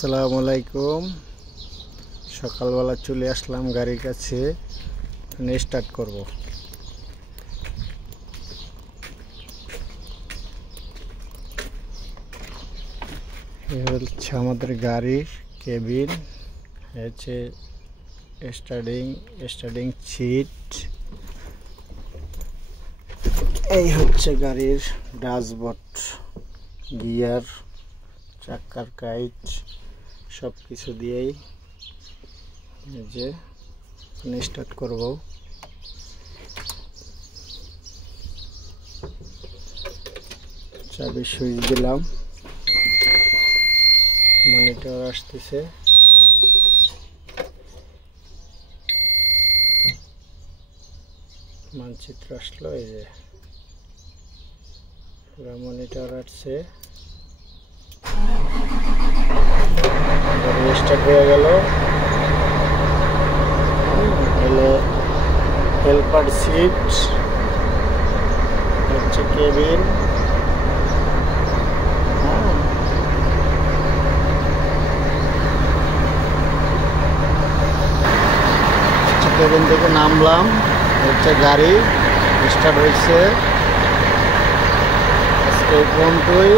আসসালামু আলাইকুম। সকালবেলা চলে আসলাম গাড়ির কাছে, স্টার্ট করব। এই হচ্ছে আমাদের গাড়ির কেবিন, হচ্ছে স্টার্টিং সিট। এই হচ্ছে গাড়ির ড্যাশবোর্ড, গিয়ার, চাকার কাইট সব কিছু দিয়েই যে স্টার্ট করব। চাবি সুইচ দিলাম, মনিটর আসতেছে, মানচিত্র আসলো। এই যে মনিটর আসছে, স্টার্ট হয়ে গেল। হেল্পার সিট হচ্ছে কেবিন। কেবিন থেকে নামলাম, হচ্ছে গাড়ি স্টার্ট হয়েছে। আজকে এই পর্যন্তই।